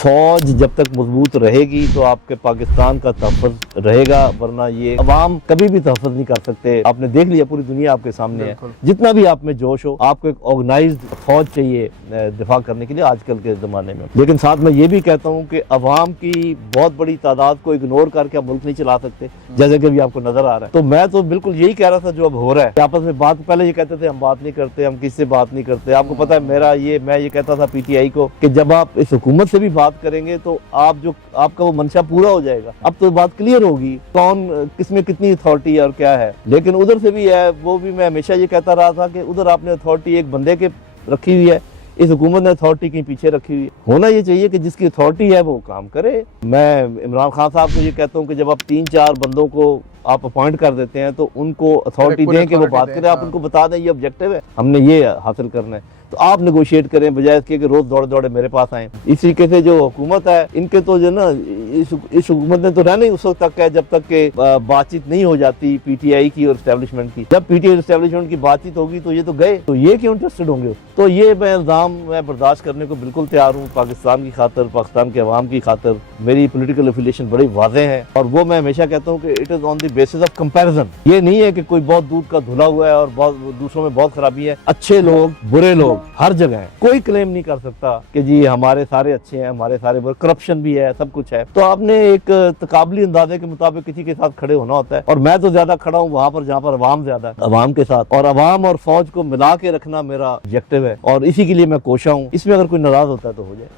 फौज जब तक मजबूत रहेगी तो आपके पाकिस्तान का तहफ़्फ़ुज़ रहेगा, वरना ये अवाम कभी भी तहफ़्फ़ुज़ नहीं कर सकते। आपने देख लिया, पूरी दुनिया आपके सामने है। जितना भी आप में जोश हो, आपको एक ऑर्गेनाइज्ड फौज चाहिए दिफा करने के लिए आजकल के ज़माने में। लेकिन साथ में ये भी कहता हूँ कि अवाम की बहुत बड़ी तादाद को इग्नोर करके आप मुल्क नहीं चला सकते, जैसे कि अभी आपको नजर आ रहा है। तो मैं तो बिल्कुल यही कह रहा था जो अब हो रहा है। आपस में बात, पहले ये कहते थे हम बात नहीं करते, हम किससे बात नहीं करते। आपको पता है मैं ये कहता था पीटीआई को कि जब आप इस हुकूमत से भी बात करेंगे तो आपका वो मंशा पूरा हो जाएगा। अब तो बात क्लियर होगी कौन किसमें कितनी अथॉरिटी है और क्या है। लेकिन उधर से भी है, वो भी मैं हमेशा ये कहता रहा था कि उधर आपने अथॉरिटी एक बंदे के रखी हुई है, इस हुकूमत ने अथॉरिटी के पीछे रखी हुई है। होना ये चाहिए कि जिसकी अथॉरिटी है वो काम करे। मैं इमरान खान साहब को ये कहता हूँ कि जब आप 3-4 बंदों को आप अपॉइंट कर देते हैं तो उनको अथॉरिटी दें कि वो बात करें। आप उनको बता दें ये ऑब्जेक्टिव है, हमने ये हासिल करना है, तो आप नेगोशिएट करें बजाय इसके कि रोज दौड़े दौड़े मेरे पास आए। इस तरीके से जो हुकूमत है, इनके तो जो ना इस हुकूमत ने तो रहना ही उस वक्त तक है जब तक के बातचीत नहीं हो जाती पीटीआई की और एस्टेब्लिशमेंट की। जब पीटीआई एस्टेब्लिशमेंट की बातचीत होगी तो ये तो गए, तो ये क्यों इंटरेस्टेड होंगे। तो ये मैं इल्जाम मैं बर्दाश्त करने को बिल्कुल तैयार हूँ। पाकिस्तान की खातिर, पाकिस्तान के अवाम की खातिर मेरी पोलिटिकल एफिलिएशन बड़ी वाज़ेह है, और वो मैं हमेशा कहता हूँ कि it is on the basis of comparison. ये नहीं है कि कोई बहुत दूध का धुला हुआ है और बहुत दूसरों में बहुत खराबी है। अच्छे लोग, बुरे लोग हर जगह है। कोई क्लेम नहीं कर सकता कि जी हमारे सारे अच्छे हैं, हमारे सारे बुरे। करप्शन भी है, सब कुछ है। तो आपने एक तकाबली अंदाजे के मुताबिक किसी के साथ खड़े होना होता है, और मैं तो ज्यादा खड़ा हूँ वहां पर जहाँ पर अवाम ज्यादा है, अवाम के साथ। और अवाम और फौज को मिला के रखना मेरा ऑब्जेक्टिव है, और इसी के लिए मैं कोशा हूँ। इसमें अगर कोई नाराज होता है तो हो जाए।